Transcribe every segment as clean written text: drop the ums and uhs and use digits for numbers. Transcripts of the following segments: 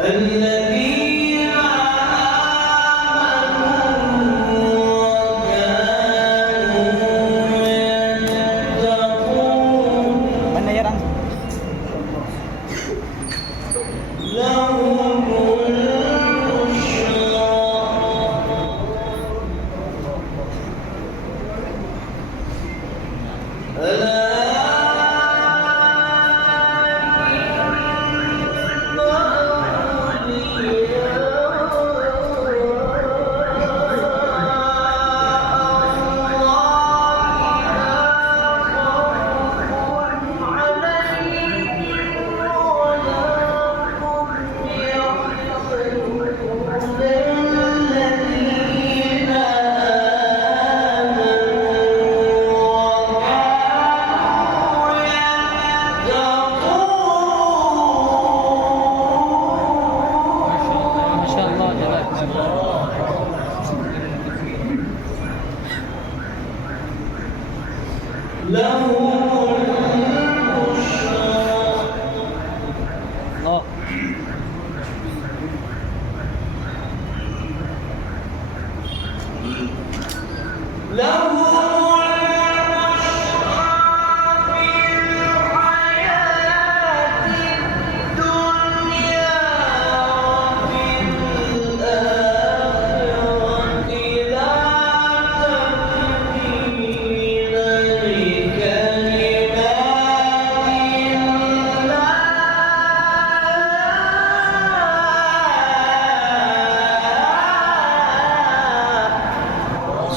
الذين آمنوا وكانوا يتقون Mana ya Rang? لهم البشرى ما شاء الله جزاك لهم البشرى الله. لهم البشرى في الحياة الدنيا وفي الآخرة لا تبديل لكلمات الله.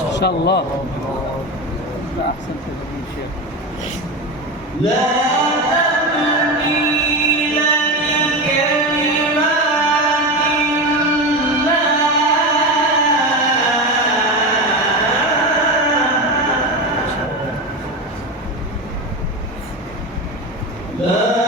ما شاء الله. لا أحسن تدريب شيخ. لا تبديل لكلمات الله. لا